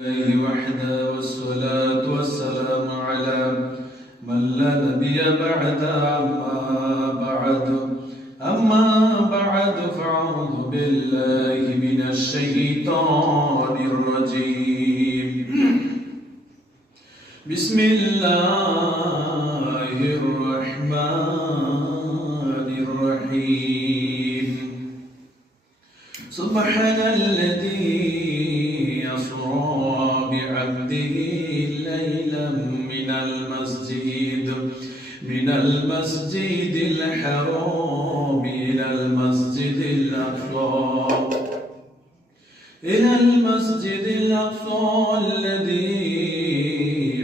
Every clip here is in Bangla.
وحده والصلاة والسلام على من لا نبي بعد أما بعد فأعوذ بالله من الشيطان الرجيم بسم الله الرحمن الرحيم سبحان الذي أسرى بعبده ليلا من المسجد الحرام إلى المسجد الأقصى الذي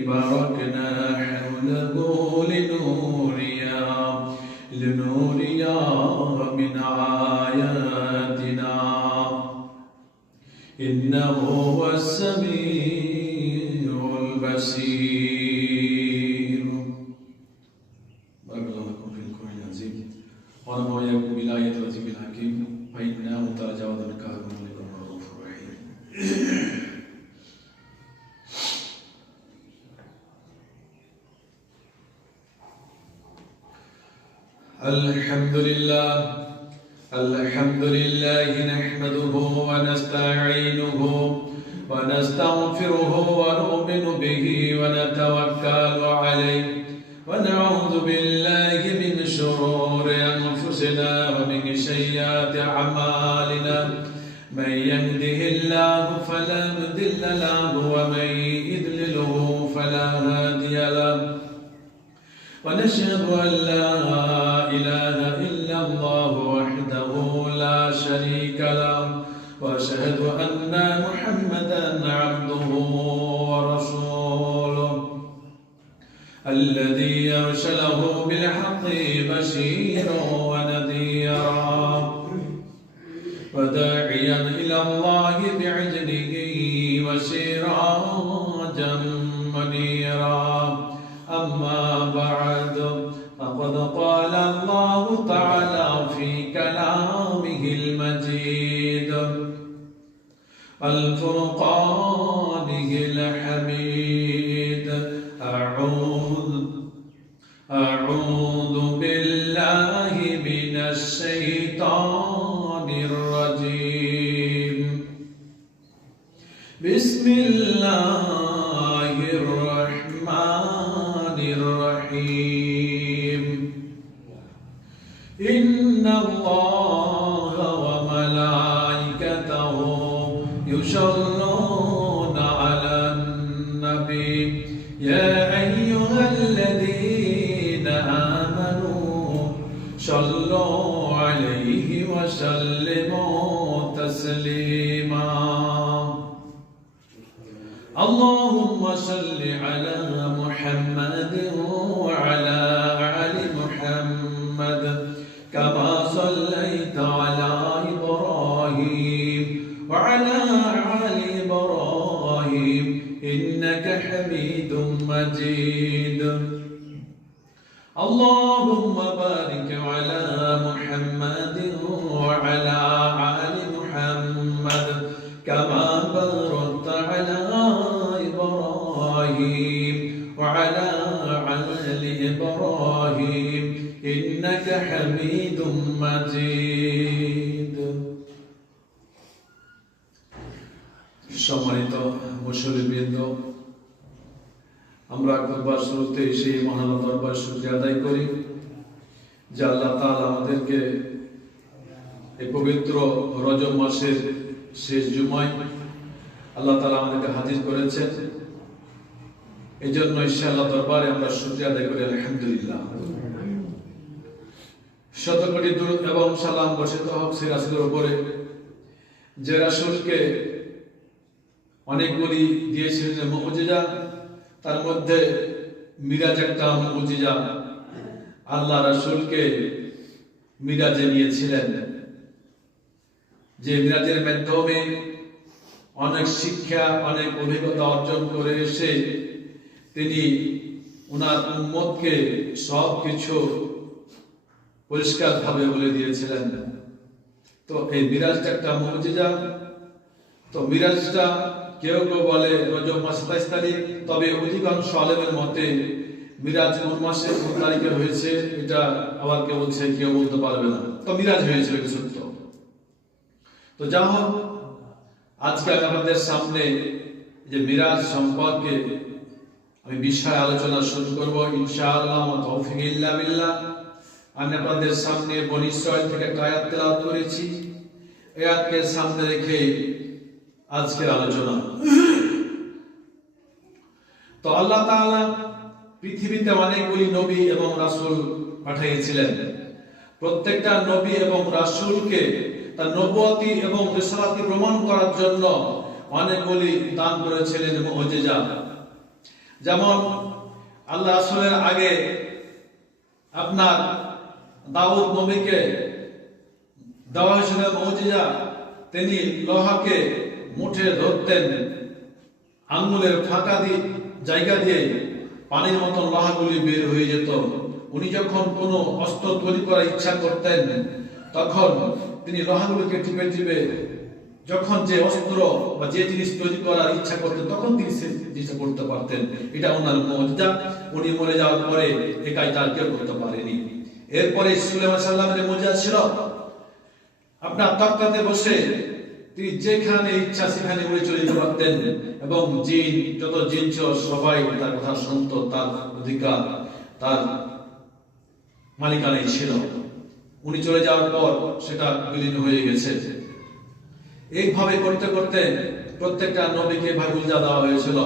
باركنا حوله لنوريا من آياتنا إنه هو السميع البصير. بارك الله لكم في القرآن العظيم ونفعني وإياكم بالآيات والذكر الحكيم فإنه تجاوز الكاظم لكم الرؤوف الرحيم. الحمد لله نحمده ونستعينه ونستغفره ونؤمن به ونتوكل عليه ونعوذ بالله من شرور أنفسنا ومن سيئات أعمالنا من يهده الله فلا مضل له ومن يضلله فلا هادي له ونشهد أن لا إله إلا الله وحده لا شريك له وأشهد أن محمدا عبده ورسوله الذي أرسله بالحق بشيرا ونذيرا وداعيا إلى الله بإذنه وسراجا منيرا. أما بعد فقد قال الله تعالى في كلامه المجيد والفرقانه الحميد أعوذ بالله من الشيطان الرجيم بسم الله الرحمن الرحيم إن الله وملائكته يصلون على النبي يا أيها الذين آمنوا صلوا عليه وسلموا تسليما. اللهم صل على محمد وعلى آل محمد كما صليت على إبراهيم وعلى آل إبراهيم إنك حميد مجيد. اللهم بارك على محمد وعلى آل محمد كما باركت على إبراهيم وعلى آل إبراهيم إنك حميد مجيد. সম্মানিত মুসল্লিবৃন্দ, আমরা খুতবার শুরুতে সেই মহান দরবার শুকরিয়া আদায় করি যে আল্লাহ তাআলা আমাদেরকে এই পবিত্র রজব মাসের শেষ জুমায় আল্লাহ তাআলা আমাদেরকে হাজির করেছেন। এই জন্য ইনশাআল্লাহ দরবারে আমরা শুকরিয়া আদায় করি আলহামদুলিল্লাহ। শত কোটি দুরূদ এবং সালাম বর্ষিত হোক সেই রাসূলের উপরে যে রাসূলকে অনেকগুলি দিয়েছিলেন মুজিজা, তার মধ্যে মিরাজ একটা মুজিজা। আল্লাহ রাসূলকে মিরাজে নিয়েছিলেন, যে মিরাজের মাধ্যমে অনেক শিক্ষা অনেক অভিজ্ঞতা অর্জন করে এসে তিনি ওনার উম্মতকে সব কিছু পরিষ্কারভাবে বলে দিয়েছিলেন। তো এই মিরাজটা একটা মুজিজা। তো মিরাজটা কেউ কেউ বলে রজব মাস 27 তারিখ, তবে অধিকাংশ আলেমের মতে মিরাজ কোন মাসে কোন তারিখে হয়েছে এটা আবার কেউ বলছে, কেউ বলতে পারবে না। তো মিরাজ হয়েছে, এটা সত্য। তো যা হোক, আজকে আপনাদের সামনে যে মিরাজ সম্পর্কে আমি বিষয় আলোচনা শুরু করব ইনশাআল্লাহ। তৌফিক ইল্লা বিল্লাহ। আমি আপনাদের সামনে বনী ইসরাঈল থেকে একটা আয়াত তেলাওয়াত করেছি। এই আয়াতকে সামনে রেখে আজকের আলোচনা। তো আল্লাহ তাআলা পৃথিবীতে অনেকগুলি নবী এবং রাসূল পাঠিয়েছিলেন। প্রত্যেকটা নবী এবং রাসূলকে তার নবুয়তি এবং রিসালাতি প্রমাণ করার জন্য অনেকগুলি দান করেছিলেন মুজিজা। যেমন আল্লাহ রাসূলের আগে আপনার দাউদ নবীকে দেওয়া হয়েছিল মুজিজা। তিনি লোহাকে মুঠে ধরতেন, আঙ্গুলের ফাঁকা দিয়ে জায়গা দিয়ে পানির মতন লোহাগুলি বের হয়ে যেত। উনি যখন কোনো অস্ত্র তৈরি করার ইচ্ছা করতেন, তখন তিনি লোহাগুলোকে টিপে টিপে যখন যে অস্ত্র বা যে জিনিস তৈরি করার ইচ্ছা করতেন, তখন তিনি সে জিনিসটা করতে পারতেন। এটা ওনার মুজিজা। উনি মরে যাওয়ার পরে এই কাজটা কেউ করতে পারেনি। এরপরে সুলাইমান সাল্লামের মুজিজা ছিল আপনার তক্তাতে বসে তিনি যেখানে ইচ্ছা সেখানে উড়ে চলে যেতে পারতেন, এবং জিন, যত জিন ছিল সবাই তার কথা শুনত। তার অধিকার, তার মালিকানাই ছিল। উনি চলে যাওয়ার পর সেটা বিলীন হয়ে গেছে। এইভাবে করতে করতে প্রত্যেকটা নবীকে মুজিজা দেওয়া হয়েছিল।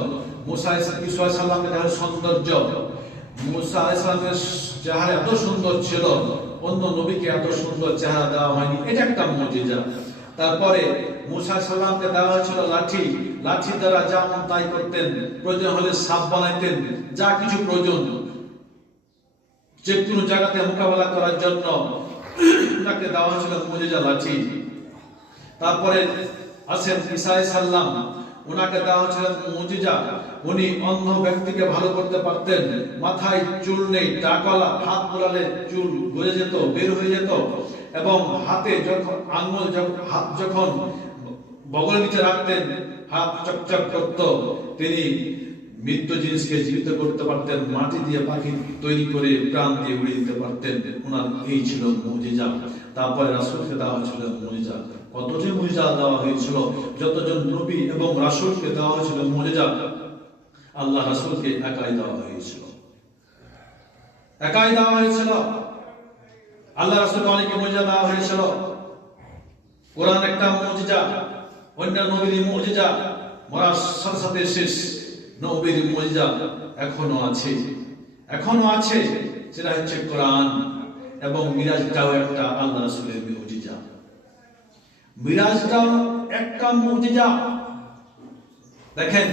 মুসা আলাইহিস সালামের সৌন্দর্য, মুসা আলাইহিস সালামের চেহারা এত সুন্দর ছিল, অন্য নবীকে এত সুন্দর চেহারা দেওয়া হয়নি। এটা একটা মুজিজা। তারপরে মুসা সাল্লামকে দেওয়া হয়েছিল লাঠি। লাঠি দ্বারা যা মন তাই করতেন, প্রয়োজন হলে সাপ বানাইতেন, যা কিছু প্রয়োজন যে কোনো জায়গাতে মোকাবেলা করার জন্য তাকে দেওয়া হয়েছিল মুজিজা লাঠি। তারপরে আছেন ঈসা আলাইহিস সালাম, ওনাকে দেওয়া হয়েছিল মুজিজা। উনি অন্ধ ব্যক্তিকে ভালো করতে পারতেন। মাথায় চুল নেই, টাকলা, হাত বুলালে চুল গড়ে যেত, বের হয়ে যেত, এবং হাতে যখন আঙ্গুল হাত যখন বগলের নিচে রাখতেন, হাত চকচক করত। তিনি মৃত জিনিসকে জীবিত করতে পারতেন, মাটি দিয়ে পাখি তৈরি করে প্রাণ দিয়ে উড়িয়ে দিতে পারতেন। ওনার এই ছিল মুজিজা। তারপরে রাসূলকে দেওয়া হয়েছিল মুজিজা। কতটি মুজিজা দেওয়া হয়েছিল! যতজন নবী এবং রাসূলকে দেওয়া হয়েছিল মুজিজা, আল্লাহ রাসূলকে একাই দেওয়া হয়েছিল। একাই দেওয়া হয়েছিল। আল্লাহ রাসূলকে অনেক মুজিজা দেওয়া হয়েছিল। কোরআন একটা মুজিজা, অন্য নবীর মুজিজা মরার সাথে সাথে শেষ। নবীর মুজিজা এখনো আছে, এখনো আছে। সেটা হচ্ছে কোরআন। এবং মিরাজটাও একটা আল্লাহ রাসূলের মুজিজা। মিরাজটাও একটা মুজিজা। দেখেন,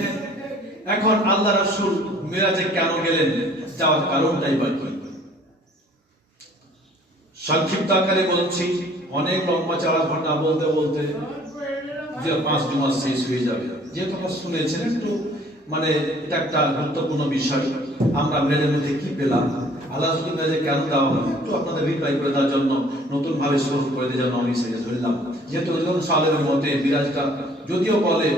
এখন আল্লাহ রাসূল মিরাজে কেন গেলেন, যাওয়ার কারণটাই বা কি? সংক্ষিপ্ত আকারে বলছি, অনেক লম্বা চড়া ঘটনা বলতে বলতে যে 5 মাস শেষ হয়ে যাবে। যেহেতু আপনারা শুনেছেন, একটু মানে এটা একটা গুরুত্বপূর্ণ বিষয়। আমরা মিরাজের মধ্যে কি পেলাম, আল্লাহ রাসূল মিরাজে কেন দেওয়া হলো, একটু আপনাদের রিপ্লাই করে দেওয়ার জন্য, নতুন ভাবে শুরু করে দেওয়ার জন্য আমি সেটা ধরলাম। যেহেতু অধিকাংশ আলেমের মতে মিরাজটা যদিও বলে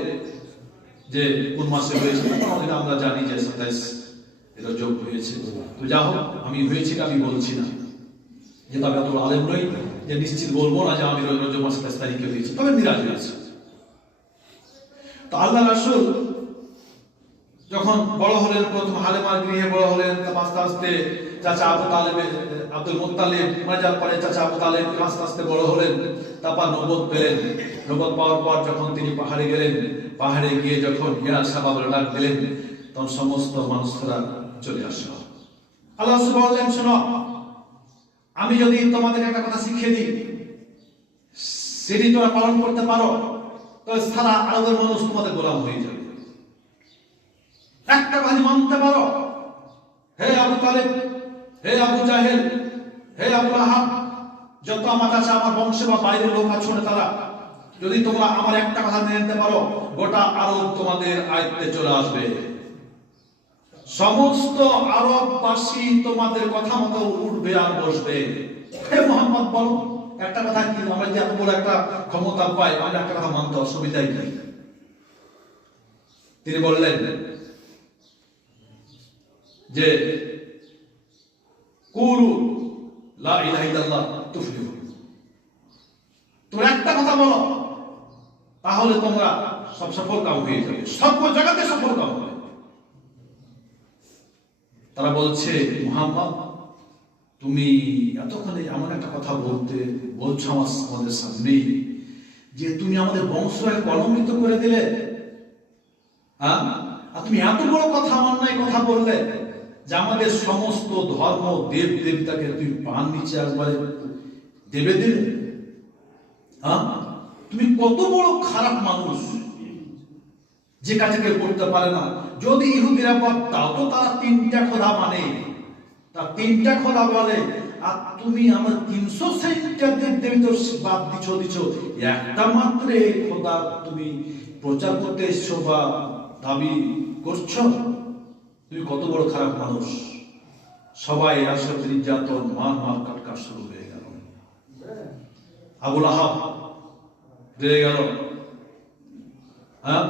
যে কোন মাসে হয়েছে, আমরা জানি যে 27 রজব হয়েছে। তো যা হোক, আমি হয়েছে আমি বলছি না, যেহেতু আমি এত আলেম নই যে নিশ্চিত বলবো না যে আমি রজব মাস 27 তারিখে হয়েছে, তবে মিরাজ হয়েছে। তো আল্লাহ রাসূল যখন বড় হলেন, প্রথম হালেমার গৃহে বড় হলেন, আস্তে আস্তে চাচা আবু তালেব, আব্দুল মুত্তালিব মারা যাওয়ার পরে চাচা আবু তালেব আস্তে আস্তে বড় হলেন। তারপর নবুয়ত পেলেন। নবুয়ত পাওয়ার পর যখন তিনি পাহাড়ে গেলেন, পাহাড়ে গিয়ে যখন ইয়া শাবাব ডাক দিলেন, তখন সমস্ত মানুষরা চলে আসলো। আল্লাহ সুবহানাহু ওয়া তাআলা বললেন, শোনো, আমি যদি তোমাদের একটা কথা শিখিয়ে দিই, সেটি তোমরা পালন করতে পারো, তাহলে সারা আরবের মানুষ তোমাদের গোলাম হয়ে যাবে। একটা কথা মানতে পারো, হে আবু তালেব, হে আবু জাহেল, হে আবু লাহাব, যত আমার কাছে আমার বংশ বা বাইরের লোক আছে তারা, যদি তোমরা আমার একটা কথা মেনে নিতে পারো, গোটা আরব তোমাদের আয়ত্তে চলে আসবে। সমস্ত আরববাসী তোমাদের কথা মতো উঠবে আর বসবে। হে মুহাম্মদ, বলো একটা কথা কি, আমরা যে এত বড় একটা ক্ষমতা পাই, আমরা একটা কথা মানতে অসুবিধা কি? তিনি বললেন যে কুলু লা ইলাহা ইল্লাল্লাহ তুফলিহু, তোমরা একটা কথা বলো তাহলে তোমরা সব সফল কাম হয়ে যাবে, সব জায়গাতে সফল কাম হবে। তারা বলছে, মুহাম্মদ তুমি এতক্ষণে এমন একটা কথা বলছো আমাদের সামনে যে তুমি আমাদের বংশকে কলঙ্কিত করে দিলে, আর তুমি এত বড় কথা, অন্যায় কথা বললে যে আমাদের সমস্ত ধর্ম দেব দেবতাকে তুমি পান নিচে একবারে দেবে দিলে। তুমি কত বড় খারাপ মানুষ, যে কাজকে করতে পারে না। যদি ইহুদিরা তাও তো তারা তিনটা খোদা মানে, তার তিনটা খোদা বলে, আর তুমি আমার 360টা দেব দেবী তো বাদ দিচ্ছ, একটা মাত্র খোদা তুমি প্রচার করতে এসছো বা দাবি করছো। তুমি কত বড় খারাপ মানুষ। সবাই আসলে নির্যাতন, মার কাটকাট শুরু হয়ে গেল। আবু লাহাব বেড়ে গেল,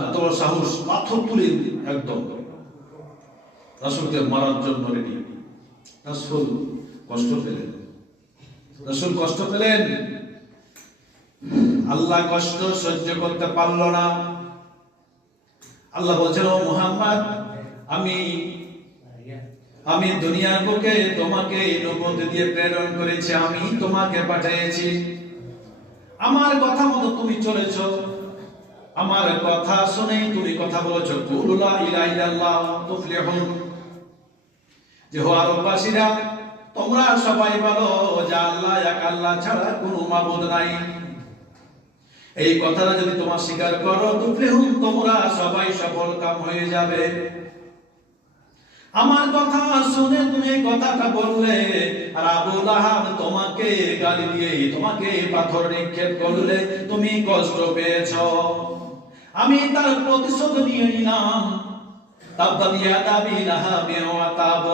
এত বড় সাহস, পাথর তুলে একদম রাসূলকে মারার জন্য রেডি। রাসূল কষ্ট পেলেন, আল্লাহ কষ্ট সহ্য করতে পারল না। আল্লাহ বলছেন, ও মুহাম্মদ, আমি দুনিয়ার বুকে তোমাকে নবুয়ত দিয়ে প্রেরণ করেছি, আমি তোমাকে পাঠিয়েছি। আমার কথা মতো তুমি চলেছো, আমার কথা শুনেই তুমি কথা বলেছো। কুলু লা ইলাহা ইল্লাল্লাহ তুফলিহুন, যে হে আরববাসীরা তোমরা সবাই বলো যে আল্লাহ এক, আল্লাহ ছাড়া কোনো মাবুদ নাই। এই কথাটা যদি তোমরা স্বীকার করো, তুফলিহুন, তোমরা সবাই সফল কাম হয়ে যাবে। আমার কথা শুনে তুমি এই কথাটা বললে, আর আবু লাহাব তোমাকে গালি দিয়ে তোমাকে পাথর নিক্ষেপ করলে, তুমি কষ্ট পেয়েছ। আমি তার প্রতিশোধ নিয়ে নিলাম। তাব্বাত ইয়াদা আবি লাহাবিন ওয়া তাব,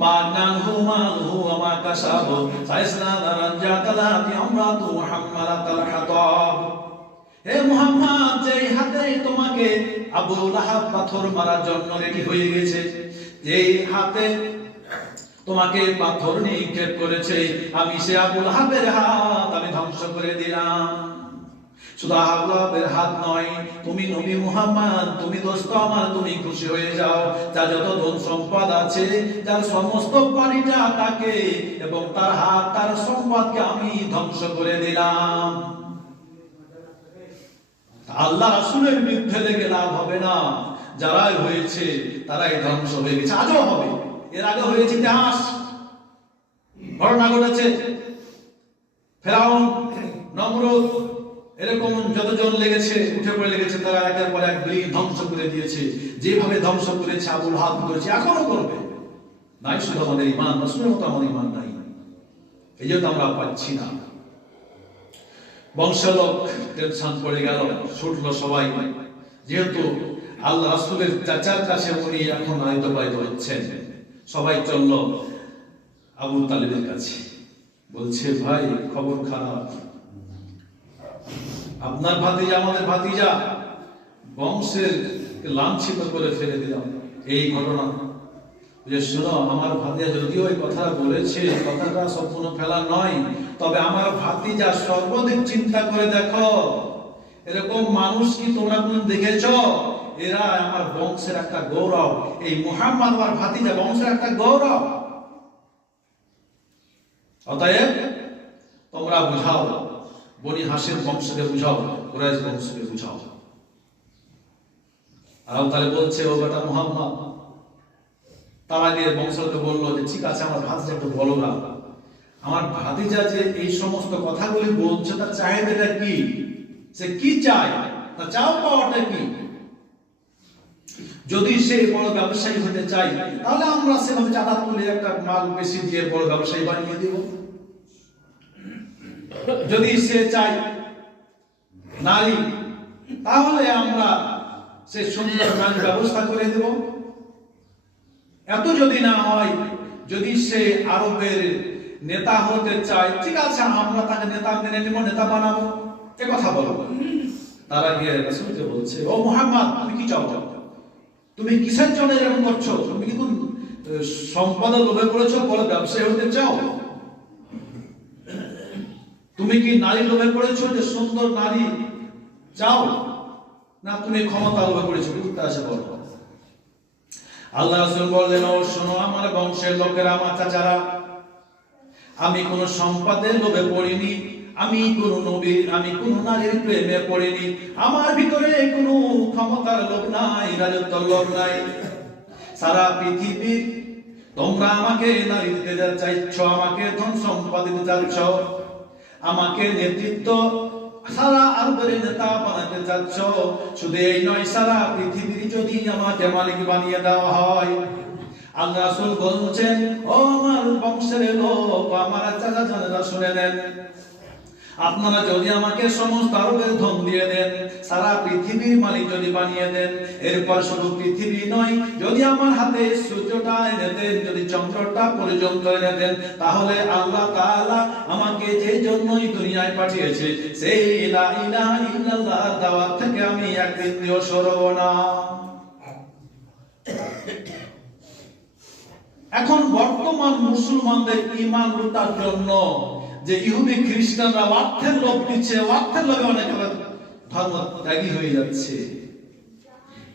মা নানহু মালহু ওয়া মা কাসাব, সায়াসলা নারান যাতা লাহাবি আমরাতু মুহাম্মাদাতাল হাতাব। হে মুহাম্মদ, যেই হাতে তোমাকে আবু লাহাব পাথর মারার জন্য রেডি হয়ে গেছে, যেই হাতে তোমাকে পাথর নিক্ষেপ করেছে, আমি সে আবু লাহাবের হাত আমি ধ্বংস করে দিলাম। শুধু আবু লাহাবের হাত নয়, তুমি নবী মুহাম্মদ, তুমি দোস্ত আমার, তুমি খুশি হয়ে যাও। যার যত ধন সম্পদ আছে, যার সমস্ত বাড়িটা তাকে এবং তার হাত, তার সম্পদকে আমি ধ্বংস করে দিলাম। আল্লাহ রাসূলের বিরুদ্ধে লেগে লাভ হবে না। যারাই হয়েছে তারাই ধ্বংস হয়ে গেছে, আজও হবে। এর আগে হয়েছে ইতিহাস, ঘটনা ঘটেছে। ফেরাউন, নমরুদ, এরকম যতজন লেগেছে, উঠে পড়ে লেগেছে, তারা একের পর এক বিলীন ধ্বংস করে দিয়েছে। যেভাবে ধ্বংস করেছে, আবু লাহাব করেছে, এখনো করবে। নাই শুধু আমাদের ঈমান, রাসূলের মতো আমাদের ঈমান নাই, এই জন্য আমরা পাচ্ছি না। বংশলোক টেনশন পড়ে গেল, ছুটলো সবাই। যেহেতু আল্লাহ রাসূলের চাচার কাছে উনি এখন আয়তবায়িত হচ্ছেন, সবাই চলল আবু তালিবের কাছে। বলছে, ভাই খবর খারাপ, আপনার ভাতিজা আমাদের ভাতিজা, বংশের লাঞ্ছিত করে ফেলে দিলাম। এই ঘটনা যে শোনো, আমার ভাতিজা যদিও ওই কথা বলেছে, কথাটা সম্পূর্ণ ফেলা নয়, তবে আমার ভাতিজা সর্বাধিক চিন্তা করে দেখো, এরকম মানুষ কি তোমরা কোন দেখেছো? এরা আমার বংশের একটা গৌরব। এই মুহাম্মদ আমার ভাতিজা বংশের একটা গৌরব। অতএব তোমরা বুঝাও, বনি হাশিম বংশকে বুঝাও, কুরাইশ বংশকে বুঝাও। আর তাহলে বলছে, ও বেটা মুহাম্মদ, তার আগে বংশকে বললো যে ঠিক আছে, আমার ভাতিজা একটু বলো না, আমার ভাতিজা যে এই সমস্ত কথাগুলি বলছে, তার চাহিদাটা কি? সে কি চায়? তার চাও পাওয়াটা কি? যদি সে বড় ব্যবসায়ী হতে চায়, তাহলে আমরা সেভাবে চাঁদা তুলে একটা মাল বেশি দিয়ে বড় ব্যবসায়ী বানিয়ে দেব। যদি সে চায় নারী, তাহলে আমরা সে সুন্দর নারীর ব্যবস্থা করে দেব। এত যদি না হয়, যদি সে আরবের নেতা হতে চায়, ঠিক আছে, আমরা তাকে নেতা মেনে নেব, নেতা বানাবো, এ কথা বলবো। তারা গিয়ে রাসূলকে বলছে, ও মুহাম্মদ, তুমি কি চাও? তুমি কিসের জন্য এরকম করছো? তুমি কি কোন সম্পদের লোভে পড়েছো, বলে ব্যবসায়ী হতে চাও? তুমি কি নারী লোভে পড়েছো, যে সুন্দর নারী চাও, না তুমি ক্ষমতা লোভে পড়েছো? উত্তর আসে বলো। আল্লাহ রাসূল বললেন, ও শোনো আমার বংশের লোকেরা, আমার চাচারা, আমি কোন সম্পদের লোভে পড়িনি, আমি কোন নবীর, আমি কোন নারীর প্রেমে পড়িনি, আমার ভিতরে কোনো ক্ষমতার লোভ নাই, রাজত্বের লোভ নাই। সারা পৃথিবীর তোমরা আমাকে নারী দিতে চাইছ, আমাকে ধন সম্পদ দিতে চাইছ, আমাকে নেতৃত্ব, সারা আরবের নেতা বানাতে চাচ্ছ। শুধু এই নয়, সারা পৃথিবীর যদি আমাকে মালিক বানিয়ে দেওয়া হয়। আল্লাহ রাসূল বলছেন, ও আমার বংশের লোক, আমার চাচা জানেরা শুনে নেন, আপনারা যদি আমাকে সমস্ত আরবের ধন দিয়ে দেন, সারা পৃথিবীর মালিক যদি বানিয়ে দেন, এরপর শুধু পৃথিবী নয়, যদি আমার হাতে সূর্যটা এনে দেন, যদি চন্দ্রটা পর্যন্ত এনে দেন, তাহলে আল্লাহ তাআলা আমাকে যে জন্যই দুনিয়ায় পাঠিয়েছে, সেই লা ইলাহা ইল্লাল্লাহ দাওয়াত থেকে আমি এক বিন্দুও সরব না। এখন বর্তমান মুসলমানদের ঈমান লুটার জন্য যে ইহুদি খ্রিস্টানরা অর্থের লোভ দিচ্ছে, অর্থের লোভে অনেক ধর্ম ত্যাগী হয়ে যাচ্ছে।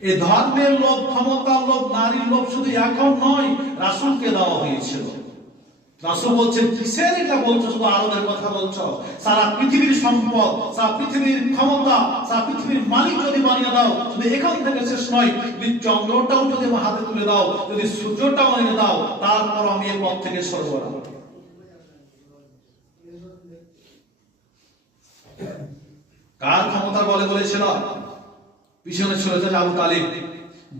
এই ধর্মের লোভ, ক্ষমতার লোভ, নারীর লোভ শুধু এখন নয়, রাসূলকে দেওয়া হয়েছিল। রাসূল বলছেন, কিসের এটা বলছো? শুধু আরবের কথা বলছো? সারা পৃথিবীর সম্পদ, সারা পৃথিবীর ক্ষমতা, সারা পৃথিবীর মালিক যদি বানিয়ে দাও, শুধু এখান থেকে শেষ নয়, যদি চন্দ্রটাও যদি আমার হাতে তুলে দাও, যদি সূর্যটাও এনে দাও, তারপর আমি এই পথ থেকে সরব না। কার ক্ষমতা বলে বলেছিল? পিছনে ছিল আবু তালিব,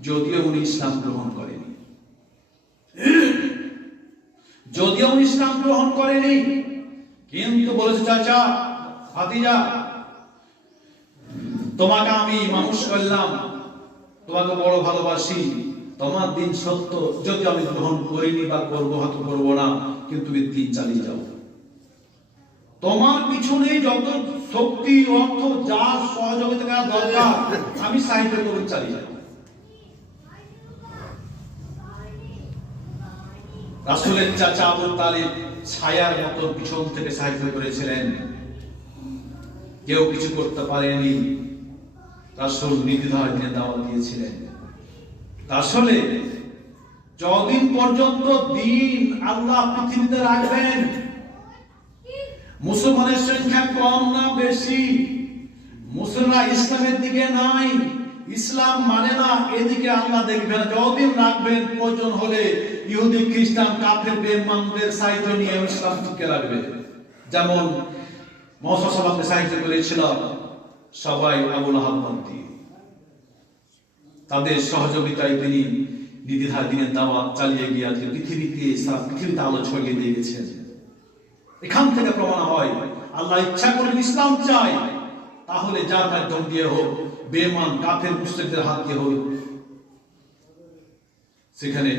যদিও উনি ইসলাম গ্রহণ করেনি, যদিও উনি ইসলাম গ্রহণ করেনি, কিন্তু বলেছে, চাচা, ভাতিজা, তোমাকে আমি মানুষ করলাম, তোমাকে বড় ভালোবাসি, তোমার দিন সত্য, যদি আমি গ্রহণ করিনি বা করবো, হয়তো করবো না, কিন্তু তুমি দিন চালিয়ে যাও। তোমার পিছনে যত শক্তি, অর্থ, যা সহযোগিতা দরকার, আমি সাহায্য করে চালিয়ে যাব। রাসূলের চাচা আবু তালিব ছায়ার মতো পিছন থেকে সাহায্য করেছিলেন, কেউ কিছু করতে পারেনি। রাসূল নির্দ্বিধায় দাওয়াত দিয়েছিলেন। আসলে যতদিন পর্যন্ত দিন আল্লাহ পৃথিবীতে রাখবেন, মুসলমানের সংখ্যা কম না বেশি, মুসলমান ইসলামের দিকে নাই, ইসলাম মানে না, এদিকে আল্লাহ দেখবেন। যতদিন রাখবেন, প্রয়োজন হলে ইহুদি, খ্রিস্টান, কাফের, বেঈমানদের সাহায্য নিয়ে ইসলাম টিকে রাখবে। যেমন মুহাম্মদ সাল্লাল্লাহু আলাইহি ওয়াসাল্লামকে সাহায্য করেছিল সবাই আবু লাহাব পন্থী, তাদের সহযোগিতায় তিনি নির্দ্বিধায় দিনের দাওয়াত চালিয়ে গিয়ে আজকে পৃথিবীতে, সারা পৃথিবীতে আলো ছড়িয়ে দিয়ে গেছেন। এখান থেকে প্রমাণ হয়, আল্লাহ ইচ্ছা করলে ইসলাম চায়, তাহলে যার মাধ্যম দিয়ে হোক, বেঈমান, কাফের, মুশরিকদের হাত দিয়ে হোক, সেখানে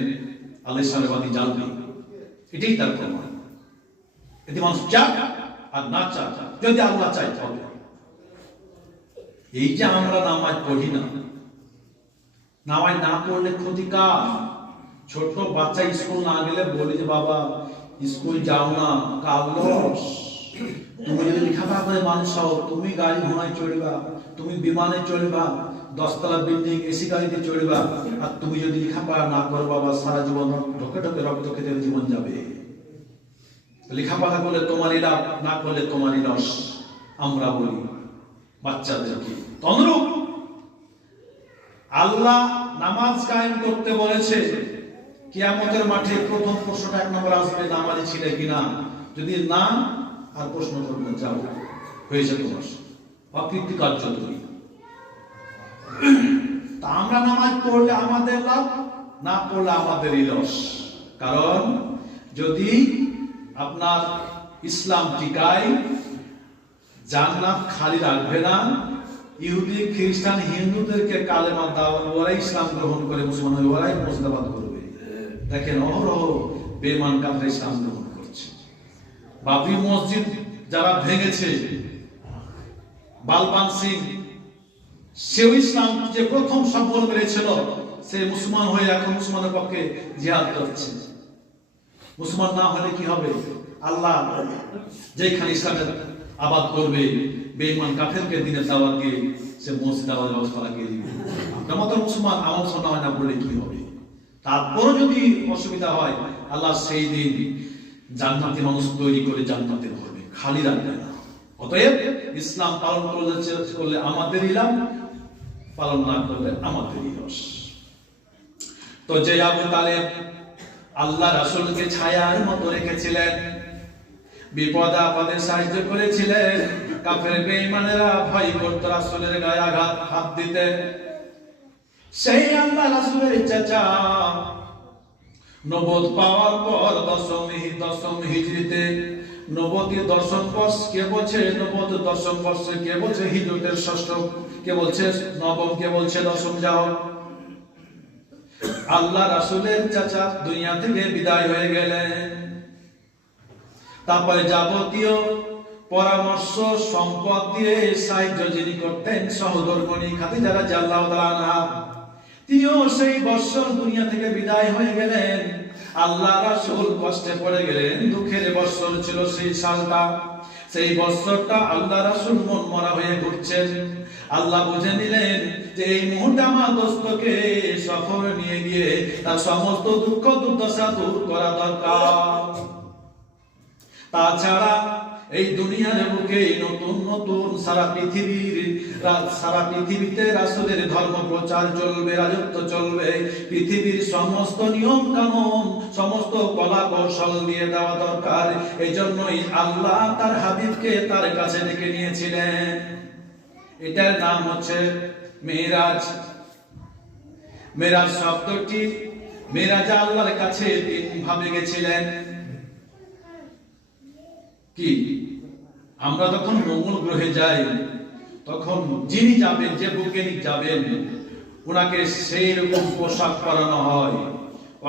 আল্লাহর সামনে জ্বালবে। এটাই তার প্রমাণ। এতে মানুষ চাক আর না চাক, যদি আল্লাহ চাই তবে। এই যে আমরা নামাজ পড়ি না, নামাজ না পড়লে ক্ষতি কার? ছোট বাচ্চা স্কুল না গেলে বলে যে, বাবা স্কুল যাও না, কাল লস। তুমি যদি লেখাপড়া করে মানুষ হও, তুমি গাড়ি ঘোড়ায় চড়বা, তুমি বিমানে চড়বা, 10 তলা বিল্ডিং, এসি গাড়িতে চড়বা, আর তুমি যদি লেখাপড়া না করো, বাবা সারা জীবন ঢোকে ঢোকে রক্ত খেতে জীবন যাবে। লেখাপড়া করলে তোমারই লাভ, না করলে তোমারই লস, আমরা বলি বাচ্চাদেরকে। তন্দ্রুপ আল্লাহ নামাজ কায়েম করতে বলেছে। কিয়ামতের মাঠে প্রথম প্রশ্নটা 1 নম্বর আসবে, নামাজি ছিলে কিনা। যদি না, আর প্রশ্ন করবে, যাও, হয়েছে তোমার অকৃতকার্য তুমি। তা আমরা নামাজ পড়লে আমাদের লাভ, না পড়লে আমাদেরই লস। কারণ যদি আপনার ইসলাম টিকায়, জান্নাত খালি রাখবে না। ইহুদি, খ্রিস্টান, হিন্দুদেরকে কালেমা দাও, ওরাই ইসলাম গ্রহণ করে মুসলমান হয়ে ওরাই মুর্শিদাবাদ করবে। দেখেন অহরহ বেঈমান কাফের ইসলাম গ্রহণ করছে। বাবরি মসজিদ যারা ভেঙেছে, বালবান সিং সেও ইসলাম যে প্রথম সফল করেছিল, সে মুসলমান হয়ে এখন মুসলমানের পক্ষে জিহাদ করছে। মুসলমান না হলে কি হবে? আল্লাহ যেখানে ইসলামের আবাদ করবে, বেঈমান কাফেরকে দিনের দাওয়াত দিয়ে সে মসজিদ আবাদ ব্যবস্থা লাগিয়ে দিবে। আপনার মতো মুসলমান আমার মুসলমান হয় না বলে কি হবে? তারপরও যদি অসুবিধা হয়, আল্লাহ সেই দিন জান্নাতি মানুষ তৈরি করে জান্নাতে ভরবে, খালি রাখবে না। অতএব ইসলাম পালন করলে আমাদেরই লাভ, পালন না করলে আমাদেরই লস। তো যে আবু তালেব আল্লাহ রাসূলকে ছায়ার মতো রেখেছিলেন, বিপদ আপদে সাহায্য করেছিলেন, কাফের বেঈমানেরা ভয় করত রাসূলের গায়ে আঘাত হাত দিতে, সেই আল্লাহ রাসূলের চাচা নবুয়ত পাওয়ার পর দশম হিজরিতে, নবুয়তের দশম বর্ষ কে বলছে নবুয়ত দশম বর্ষ, কে বলছে হিজরতের ষষ্ঠ, কে বলছে নবম, কে বলছে দশম, যাও আল্লাহ রাসূলের চাচা দুনিয়া থেকে বিদায় হয়ে গেলেন। তারপরে যাবতীয় পরামর্শ সম্পদ দিয়ে সাহায্য যিনি করতেন সহধর্মিণী খাদিজা রাদিয়াল্লাহু তাআলা আনহা, তিনিও সেই বৎসর দুনিয়া থেকে বিদায় হয়ে গেলেন। আল্লাহ রাসূল কষ্টে পড়ে গেলেন, দুঃখের বৎসর ছিল সেই সালটা। সেই বৎসরটা আল্লাহ রাসূল মন মরা হয়ে ঘুরছেন। আল্লাহ বুঝে নিলেন যে এই মুহূর্তে আমার দোস্তকে সফরে নিয়ে গিয়ে তার সমস্ত দুঃখ দুর্দশা দূর করা দরকার। তাছাড়া এই দুনিয়ার বুকে নতুন নতুন সারা পৃথিবীতে রাসূলের ধর্ম প্রচার চলবে, রাজত্ব চলবে। পৃথিবীর সমস্ত নিয়ম কানুন, সমস্ত কলা কৌশল দিয়ে দেওয়া দরকার। এই জন্যই আল্লাহ তার হাবিবকে তার কাছে ডেকে নিয়েছিলেন। এটার নাম হচ্ছে মেরাজ। মেরাজ শব্দটি, মেরাজ আল্লাহর কাছে তিন ভাবে গেছিলেন। কি আমরা যখন মঙ্গল গ্রহে যাই, তখন যিনি যাবেন, যে বৈজ্ঞানিক যাবেন, ওনাকে সেই রকম পোশাক পরানো হয়,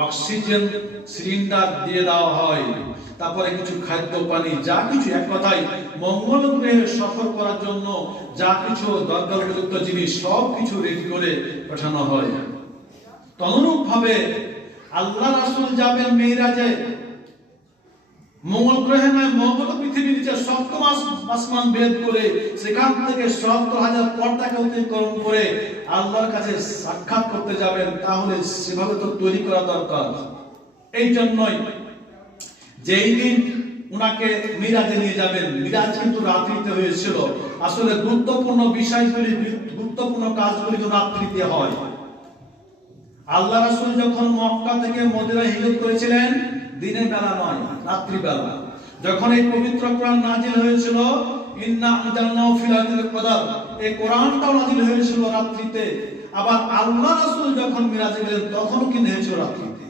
অক্সিজেন সিলিন্ডার দিয়ে দেওয়া হয়, তারপরে কিছু খাদ্য পানি, যা কিছু, এক কথায় মঙ্গল গ্রহে সফর করার জন্য যা কিছু দরকার উপযুক্ত জিনিস সব কিছু রেডি করে পাঠানো হয়। তদনুরূপ ভাবে আল্লাহ রাসূল যাবেন মেরাজে, মঙ্গল গ্রহে নয়, মঙ্গল পৃথিবীর নিচে সপ্তম আসমান ভেদ করে সেখান থেকে ৭০,০০০ পর্দাকে অতিক্রম করে আল্লাহর কাছে সাক্ষাৎ করতে যাবেন। তাহলে সেভাবে তো তৈরি করা দরকার। এই জন্যই যেই দিন উনাকে মিরাজে নিয়ে যাবেন, মিরাজ কিন্তু রাত্রিতে হয়েছিল। আসলে গুরুত্বপূর্ণ বিষয়গুলি, গুরুত্বপূর্ণ কাজগুলি তো রাত্রিতে হয়। আল্লাহ রাসূল যখন মক্কা থেকে মদিনায় হিজরত করেছিলেন, দিনের বেলা নয়, রাত্রি বেলা। যখন এই পবিত্র কোরআন নাজিল হয়েছিল, ইন্না আনজালনাহু ফি লাইলাতুল কদর, এই কোরআনটাও নাজিল হয়েছিল রাত্রিতে। আবার আল্লাহ রাসূল যখন মিরাজে গেলেন, তখনও কিন্তু হয়েছিল রাত্রিতে।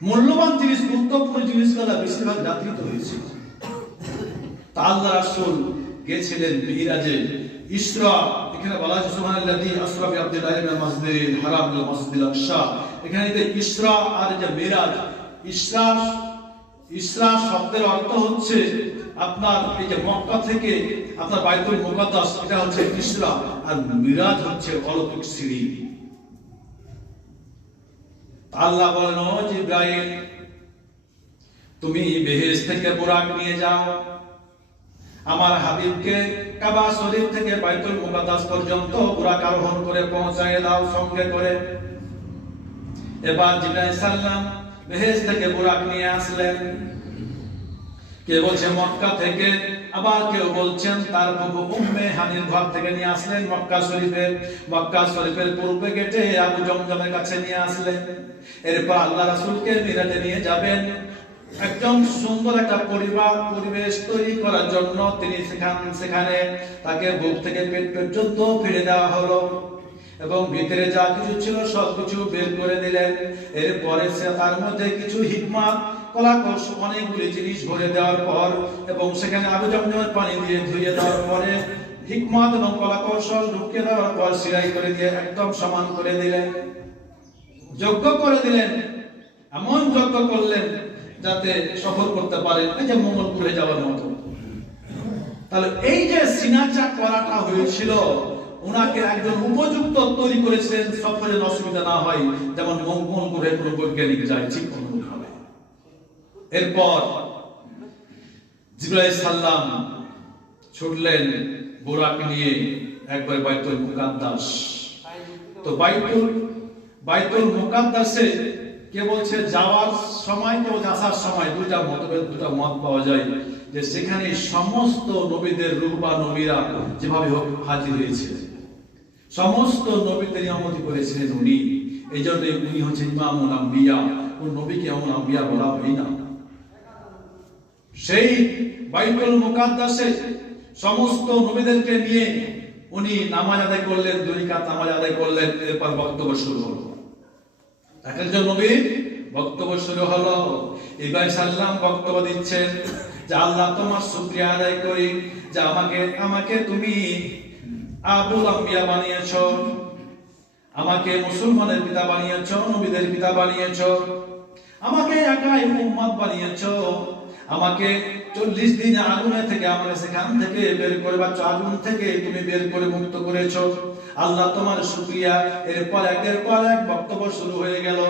মূল্যবান জিনিস, গুরুত্বপূর্ণ জিনিসগুলো বেশিরভাগ রাত্রিতে হয়েছিল। তা আল্লাহ রাসূল গেছিলেন মিরাজে। ইসরা, এখানে বলা আছে সুবহানাল্লাযী আসরা বিআবদিহি মিনাল মাসজিদিল হারাম ইলাল মাসজিদিল আকসা। এখানে ইসরা আর যে মিরাজ, ইসরা শব্দের অর্থ হচ্ছে আপনার এই যে মক্কা থেকে আপনার বাইতুল মুকাদ্দাস, এটা হচ্ছে ইসরা, আর মিরাজ হচ্ছে অলৌকিক সিঁড়ি। আল্লাহ বলেন, ও জিবরাইল, তুমি বেহেশত থেকে বুরাক নিয়ে যাও, আমার হাবিবকে কাবা শরীফ থেকে বাইতুল মুকাদ্দাস পর্যন্ত বুরাক আরোহণ করে পৌঁছায় দাও সঙ্গে করে। এবার জিবরাইল সাল্লাম বেহেশত থেকে বুরাক নিয়ে আসলেন। কে বলছে মক্কা থেকে, আবার কেউ বলছেন তার প্রভু উম্মে হানির ঘর থেকে নিয়ে আসলেন মক্কা শরীফের পূর্বে গেটে আবু জমজমের কাছে নিয়ে আসলেন। এরপর আল্লাহ রাসূলকে মিরাজে নিয়ে যাবেন। একদম সুন্দর একটা পরিবেশ তৈরি করার জন্য তিনি সেখানে তাকে বুক থেকে পেট পর্যন্ত ফিরে দেওয়া হলো এবং ভিতরে যা কিছু ছিল সবকিছু বের করে দিলেন। এরপরে তার মধ্যে কিছু হিকমত, কলাকৌশল, অনেকগুলি জিনিস ভরে দেওয়ার পর এবং সেখানে আবু জমজমের পানি দিয়ে ধুয়ে দেওয়ার পরে হিকমত এবং কলাকৌশল ঢুকিয়ে দেওয়ার পর সিলাই করে দিয়ে একদম সমান করে দিলেন, যোগ্য করে দিলেন। এমন যোগ্য করলেন যাতে সফর করতে পারেন, এই যে মঙ্গল গ্রহে যাওয়ার মতো। তাহলে এই যে সিনাচা করাটা হয়েছিল, উনাকে একজন উপযুক্ত তৈরি করেছিলেন, সফরের অসুবিধা না হয়, যেমন মঙ্গল গ্রহে কোনো বৈজ্ঞানিক যায় ঠিক অনুরূপভাবে। এরপর জিবরাইল সাল্লাম ছুটলেন বুরাক নিয়ে একবার বাইতুল মুকাদ্দাস। তো বাইতুল মুকাদ্দাসে কে বলছে যাওয়ার সময়, কেউ আসার সময়, দুটা মত পাওয়া যায় যে সেখানে সমস্ত নবীদের রূহ বা নবীরা যেভাবে হোক হাজির হয়েছে, সমস্ত নবীদের নিয়ামত করেছিলেন উনি। এই জন্য উনি হচ্ছেন ইমামুল আম্বিয়া। কোন নবীকে ইমামুল আম্বিয়া বলা হয় না। সেই বাইতুল মুকাদ্দাসে সমস্ত নবীদেরকে নিয়ে উনি নামাজ আদায় করলেন, 2 রাকাত নামাজ আদায় করলেন। এরপর বক্তব্য শুরু হলো। একজন নবীর বক্তব্য শুরু হলো। ইব্রাহিম সাল্লাম বক্তব্য দিচ্ছেন যে আল্লাহ তোমার শুকরিয়া আদায় করি যে আমাকে তুমি আবুল আম্বিয়া বানিয়েছো, আমাকে মুসলমানের পিতা বানিয়েছো, নবীদের পিতা বানিয়েছো, আমাকে একাই উম্মত বানিয়েছো, আমাকে 40 দিন আগুনে থেকে আমাকে সেখান থেকে বের করে বা আগুন থেকে তুমি বের করে মুক্ত করেছো। আল্লাহ তোমার শুকরিয়া। এরপর একের পর এক বক্তব্য শুরু হয়ে গেল।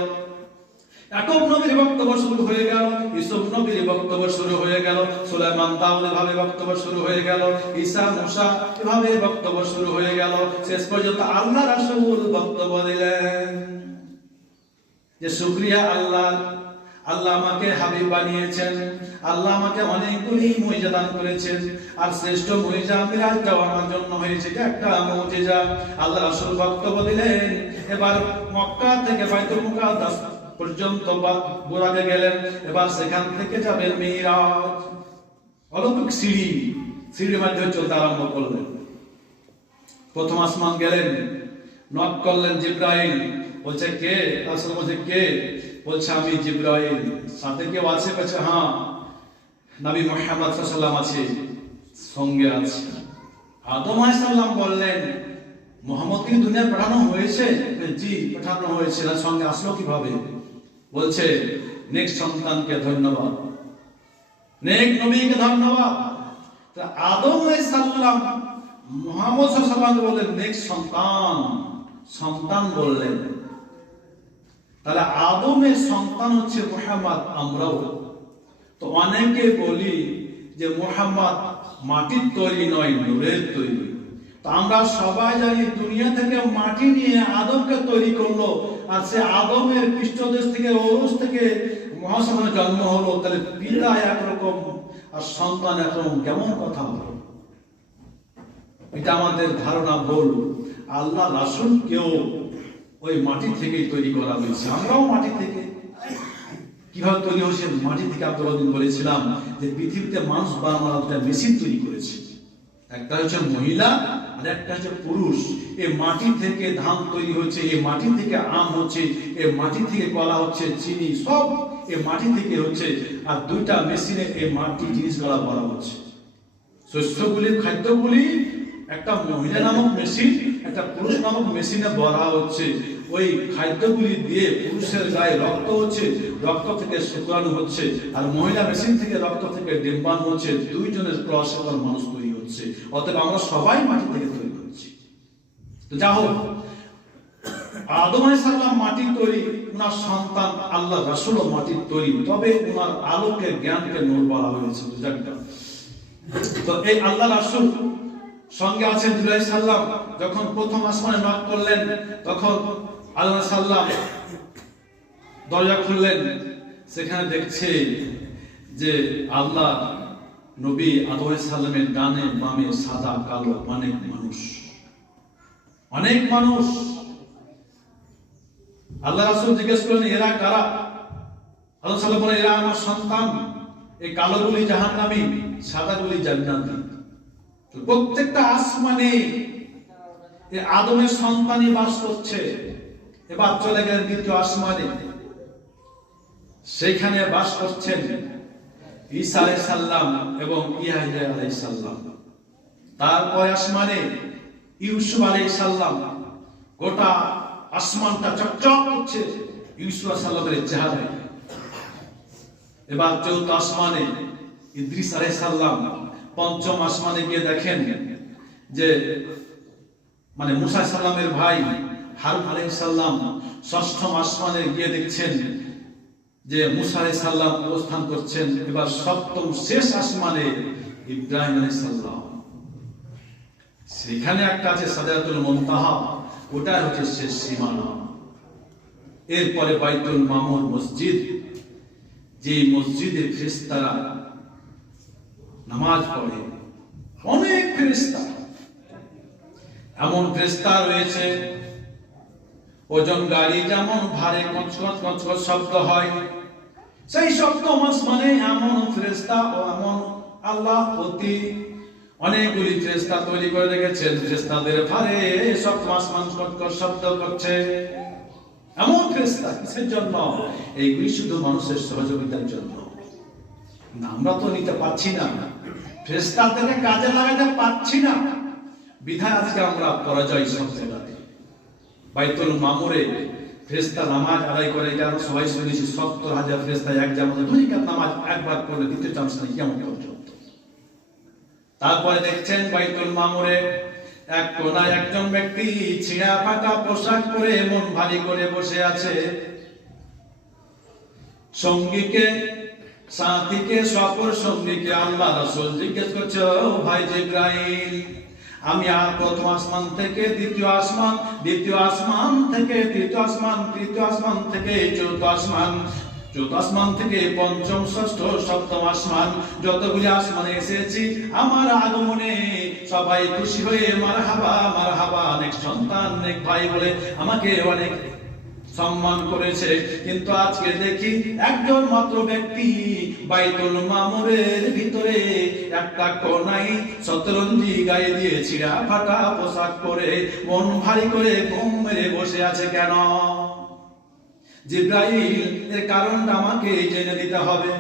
ইয়াকুব নবীর বক্তব্য শুরু হয়ে গেল, ইউসুফ নবীর বক্তব্য শুরু হয়ে গেল, সুলাইমান দাউদ এভাবে বক্তব্য শুরু হয়ে গেল, ঈসা মুসা এভাবে বক্তব্য শুরু হয়ে গেল। শেষ পর্যন্ত আল্লাহ রাসূল বক্তব্য দিলেন যে শুকরিয়া আল্লাহ, আল্লাহ আমাকে হাবিব বানিয়েছেন, আল্লাহ আমাকে অনেকগুলি মুজিজা দান করেছেন, আর শ্রেষ্ঠ মুজিজা মিরাজটাও আমার জন্য হয়েছে, একটা মুজিজা। আল্লাহ রাসূল বক্তব্য দিলেন। এবার মক্কা থেকে বাইতুল মুকাদ্দাস পর্যন্ত বুরাকে গেলেন। এবার সেখান থেকে যাবেন মিরাজ। অলৌকিক সিঁড়ির মাধ্যমে চলতে আরম্ভ করলেন। প্রথম আসমান গেলেন, নক করলেন জিবরাইল। বলছে কে? রাসূল বলছে কে? বলছে আমি জিবরাইল। সাথে কেউ আছে? বলছে হ্যাঁ, নবী মুহাম্মদ সাল্লাল্লাহু আলাইহি ওয়াসাল্লাম আছে, সঙ্গে আছে। আদম আলাইহিস সালাম বললেন মুহাম্মদকে দুনিয়ায় পাঠানো হয়েছে? জি পাঠানো হয়েছে। আর সঙ্গে আসলো কিভাবে? বলছে নেক সন্তানকে ধন্যবাদ, নেক নবীকে ধন্যবাদ। আদম আলাইহিস সালাম মুহাম্মদ সাল্লাল্লাহু আলাইহি ওয়াসাল্লাম বললেন নেক সন্তান বললেন। তাহলে আদমের সন্তান হচ্ছে মুহাম্মদ, আমরাও। তো অনেকে বলি যে মুহাম্মদ মাটির তৈরি নয়, নূরের তৈরি। তো আমরা সবাই জানি দুনিয়া থেকে মাটি নিয়ে আদমকে তৈরি করলো, আর সে আদমের পৃষ্ঠদেশ থেকে ওরস থেকে মহাসমানের জন্ম হলো। তাহলে পিতা একরকম আর সন্তান একরকম, কেমন কথা হলো? এটা আমাদের ধারণা ভুল। আল্লাহ রাসূলকেও ওই মাটি থেকেই তৈরি করা হয়েছে, আমরাও মাটি থেকে। কিভাবে তৈরি হয়েছে? মাটি থেকে আপনাদের বলেছিলাম যে পৃথিবীতে মানুষ বানানোর একটা মেশিন তৈরি করেছে। একটা হচ্ছে মহিলা আর একটা হচ্ছে পুরুষ। এই মাটি থেকে ধান তৈরি হচ্ছে, এই মাটি থেকে আম হচ্ছে, এই মাটি থেকে কলা হচ্ছে, চিনি সব এই মাটি থেকে হচ্ছে। আর 2টা মেশিনে এই মাটি জিনিসগুলো করা হচ্ছে। শস্যগুলি, খাদ্যগুলি একটা মহিলা নামক মেশিন, একটা পুরুষ নামক মেশিনে ভরা হচ্ছে। ওই খাদ্যগুলি দিয়ে পুরুষের গায়ে রক্ত হচ্ছে, রক্ত থেকে শুক্রাণু হচ্ছে, আর মহিলা মেশিন থেকে রক্ত থেকে ডিম্বাণু হচ্ছে। 2 জনের ক্রসে মানুষ তৈরি হচ্ছে। অতএব আমরা সবাই মাটি থেকে তৈরি হচ্ছি। তো যা হোক, আদম আলাইহিস সালাম মাটির তৈরি, ওনার সন্তান আল্লাহ রাসূলও মাটির তৈরি। তবে ওনার আলোকে, জ্ঞানকে নূর বলা হয়েছে। তো এই আল্লাহ রাসূল সঙ্গে আছেন জিবরাইল সাল্লাম। যখন প্রথম আসমানে নক করলেন, তখন আল্লাহ সাল্লাম দরজা খুললেন। সেখানে দেখছে যে আল্লাহ নবী আদম আলাইহিস সালামের ডানে বামে সাদা কালো অনেক মানুষ। আল্লাহ রাসূল জিজ্ঞেস করলেন এরা কারা? আল্লাহ সাল্লাম বলেন এরা আমার সন্তান। এই কালোগুলি জাহান্নামী, সাদাগুলি জান্নাতি। প্রত্যেকটা আসমানে আদমের সন্তানই বাস করছে। এবার চলে গেলেন দ্বিতীয় আসমানে, সেখানে বাস করছেন ঈসা আলাইহিস সালাম এবং ইয়াহইয়া আলাইহিস সালাম। তারপর আসমানে ইউসুফ আলাইহিস সালাম। গোটা আসমানটা চকচক করছে ইউসুফ আলাইহিস সালামের চেহারায়। এবার চতুর্থ আসমানে ইদ্রিস আলাইহিস সালাম। পঞ্চম আসমানে গিয়ে দেখেন যে মানে মুসা সাল্লামের ভাই হারুন আলাইহিস সালাম ষষ্ঠম আসমানে গিয়ে দেখছেন যে মুসা আলাইহিস সালাম অবস্থান করছেন। এবার সপ্তম শেষ আসমানে ইব্রাহিম আলাইহিস সালাম, সেখানে একটা আছে সাদরাতুল মুনতাহা, ওটা হচ্ছে শেষ সীমানা। এরপরে বাইতুল মামুর মসজিদ, যে মসজিদে ফেরেশতারা নামাজ পড়ে, অনেক ফেরেশতা, এমন ফেরেশতা রয়েছে ওজন গাড়ি যেমন ভারে কচকচ কচকচ শব্দ হয়, সেই শব্দ আসমানে এমন ফেরেশতা ও এমন আল্লাহ অতি অনেকগুলি ফেরেশতা তৈরি করে রেখেছেন। ফেরেশতাদের ভারে শব্দ আসমান কচকচ শব্দ করছে, এমন ফেরেশতা। কিসের জন্য? এইগুলি শুধু মানুষের সহযোগিতার জন্য। আমরা তো নিতে পারছি না, ফেরেশতাদেরকে কাজে লাগাতে পারছি না, বিধায় আজকে আমরা পরাজয় সব জায়গাতে। বাইতুল মামুরে ফেরেশতা নামাজ আদায় করে, এটা আমরা সবাই শুনেছি, 70,000 ফেরেশতা এক জামাতে দুই রাকাত নামাজ একবার পড়লে দ্বিতীয় চান্স নেই কেমন পর্যন্ত। তারপরে দেখছেন বাইতুল মামুরে এক কোনায় একজন ব্যক্তি ছিঁড়া ফাটা পোশাক পরে মন ভারী করে বসে আছে। সঙ্গীকে সাথীকে সফর সঙ্গীকে আল্লাহ রাসূল জিজ্ঞেস করছে, ও ভাই জিবরাইল, আমি আর প্রথম আসমান থেকে দ্বিতীয় আসমান, দ্বিতীয় আসমান থেকে তৃতীয় আসমান, তৃতীয় আসমান থেকে চতুর্থ আসমান, চতুর্থ আসমান থেকে পঞ্চম ষষ্ঠ সপ্তম আসমান, যতগুলি আসমানে এসেছি আমার আগমনে সবাই খুশি হয়ে মারহাবা মারহাবা, অনেক সন্তান অনেক ভাই বলে আমাকে অনেক সম্মান করেছে। কিন্তু আজকে দেখি একজন মাত্র ব্যক্তি বাইতুল মামুরের ভিতরে একটা কোনায় শতরঞ্জি গায়ে দিয়ে ছিঁড়া ফাটা পোশাক পরে মন ভারী করে ঘুম মেরে বসে আছে। কেন? জিবরাইল, এর কারণটা আমাকে জেনে দিতে হবে।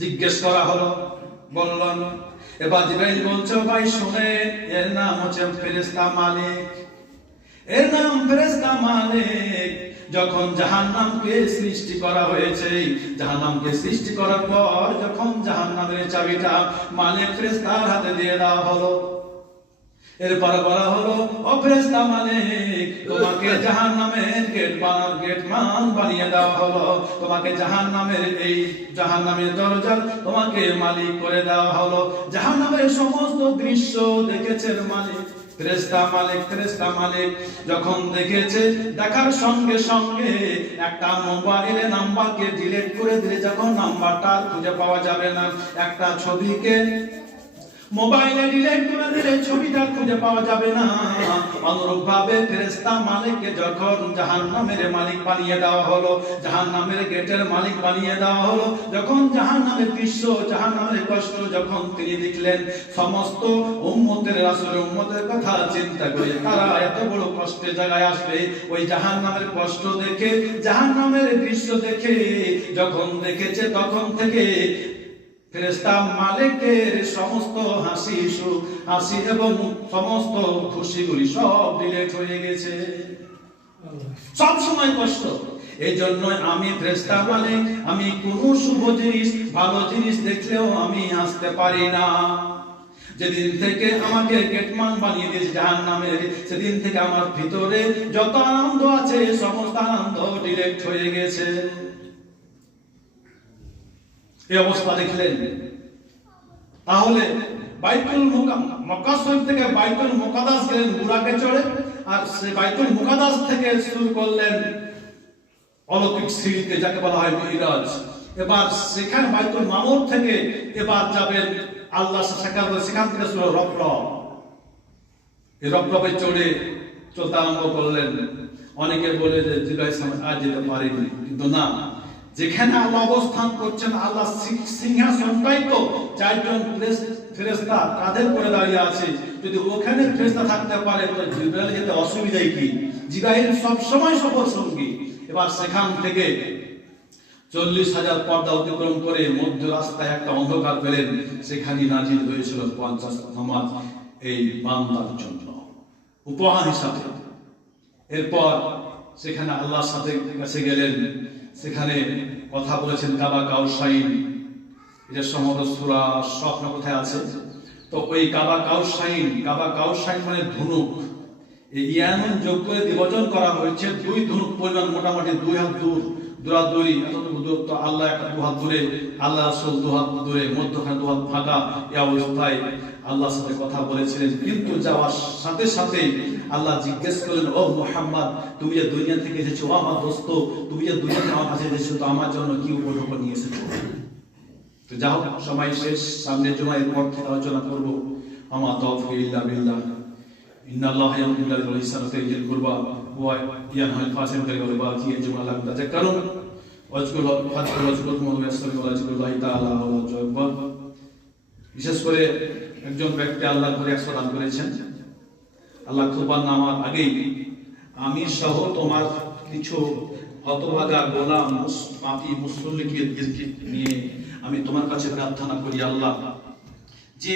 জিজ্ঞেস করা হলো, বললাম। এবার জিবরাইল বলছে, ভাই শুনে, এর নাম হচ্ছে ফেরেশতা মালিক, এর নাম ফেরেশতা মালিক। যখন জাহান্নামকে সৃষ্টি করা হয়েছে, জাহান্নামকে সৃষ্টি করার পর যখন জাহান্নামের চাবিটা মালিক ফেরেশতার হাতে দিয়ে দেওয়া হলো, এরপর বলা হলো, ও ফেরেশতা মালিক, তোমাকে জাহান্নামের গেট মান বানিয়ে দেওয়া হলো, তোমাকে জাহান্নামের এই জাহান্নামের দরজা তোমাকে মালিক করে দেওয়া হলো। জাহান্নামের সমস্ত দৃশ্য দেখেছেন মালিক ফেরেশতা মালিক। ফেরেশতা মালিক যখন দেখেছে, দেখার সঙ্গে সঙ্গে একটা মোবাইলে নাম্বারকে ডিলিট করে দিলে যখন নাম্বারটা খুঁজে পাওয়া যাবে না, একটা ছবিকে মোবাইলে ডিলিট করে দিলে ছবিটা খুঁজে পাওয়া যাবে না, অনুরূপ ভাবে ফেরেশতা মালিককে যখন জাহান্নামের মালিক বানিয়ে দেওয়া হলো, জাহান্নামের গেটের মালিক বানিয়ে দেওয়া হলো, যখন জাহান্নামের দৃশ্য জাহান্নামের কষ্ট যখন তিনি দেখলেন, সমস্ত উম্মতের রাসূলের উম্মতের কথা চিন্তা করে তারা এত বড় কষ্টের জায়গায় আসবে, ওই জাহান্নামের কষ্ট দেখে জাহান্নামের দৃশ্য দেখে যখন দেখেছে, তখন থেকে ফেরেশতা মালিকের সমস্ত হাসি এবং সমস্ত খুশিগুলি সব ডিলিট হয়ে গেছে। সব সময় কষ্ট। এই জন্য আমি ফেরেশতা মালিক, আমি কোন শুভ জিনিস ভালো জিনিস দেখলেও আমি হাসতে পারি না। যেদিন থেকে আমাকে গেটমান বানিয়ে দিয়েছে জাহান্নামের, সেদিন থেকে আমার ভিতরে যত আনন্দ আছে সমস্ত আনন্দ ডিলিট হয়ে গেছে। এই অবস্থা দেখলেন। তাহলে বাইতুল মক্কা শরীফ থেকে বাইতুল মুকাদ্দাস গেলেন বুরাকে চড়ে, আর সেই বাইতুল মুকাদ্দাস থেকে শুরু করলেন অলৌকিক সিঁড়িতে, যাকে বলা হয় মিরাজ। এবার সেখানে বাইতুল মামুর থেকে এবার যাবেন আল্লাহর সাথে সাক্ষাৎ করে, সেখান থেকে শুরু রফরফ। এই রফরফে চড়ে চলতে আরম্ভ করলেন। অনেকে বলে যে জিবরাইল আজ যেতে পারেনি, কিন্তু না, যেখানে আল্লাহ অবস্থান করছেন, আল্লাহ সিংহাসনটাই তো চারজন ফেরেশতা কাঁধের করে দাঁড়িয়ে আছে, যদি ওখানে ফেরেশতা থাকতে পারে তো জিবরাইল যেতে অসুবিধা কি? জিবরাইল সব সময় সফর সঙ্গী। এবার সেখান থেকে 40,000 পর্দা অতিক্রম করে মধ্য রাস্তায় একটা অন্ধকার পেলেন, সেখানে নাজিল হয়েছিল 50 নামাজ এই বান্দার জন্য উপহার হিসাবে। এরপর সেখানে আল্লাহর সাথে কাছে গেলেন, সেখানে কথা বলেছেন কাবা কাউসাইন। এটা সমগ্র সূরা স্বপ্ন কোথায় আছে? তো ওই কাবা কাউসাইন মানে ধনুক, এই ইয়ানুন যোগ করে বিভাজন করা হয়েছে। 2 ধনুক পরিমাণ, মোটামুটি 2 হাত দূরাদূরি, এতটুকু দূরত্ব। আল্লাহ একটা 2 হাত দূরে, আল্লাহ রাসূল 2 হাত দূরে, মধ্যখানে 2 হাত ফাঁকা। এই অবস্থায় আল্লাহর সাথে কথা বলেছিলেন। কিন্তু যাওয়ার সাথে সাথে আল্লাহ জিজ্ঞেস করলেন, ও মুহাম্মদ, তুমি যে দুনিয়া থেকে এসেছো, ও আমার দোস্ত, তুমি যে দুনিয়া থেকে আমার কাছে এসেছো, তো আমার জন্য কি উপঢৌকন নিয়ে এসেছো? তো যাও, সময় শেষ, সামনের জুমায় পর থেকে আলোচনা করবো। আমা তাওফিক ইল্লা বিল্লাহ, ইন্নাল্লাহা ইয়ামুরু বিল আদলি ওয়াল ইহসানি ওয়া ইতাইল কুরবা ওয়া ইয়ানহাল ফাহশাই ওয়াল মুনকারি ওয়া ইয়া'মুরু বিল মা'রুফি ওয়া ইয়ানহা 'আনিল মুনকার ওয়া ইয়াযকুরুল্লাহ তাআলা ওয়া আকবার। বিশেষ করে একজন ব্যক্তি আল্লাহর ঘরে 100 দান করেছেন। আল্লাহ খুববান নামার আগেই আমি সহ তোমার কিছু হতভাগা গোলাম পাপী মুসল্লিকে নিয়ে আমি তোমার কাছে প্রার্থনা করি, আল্লাহ যে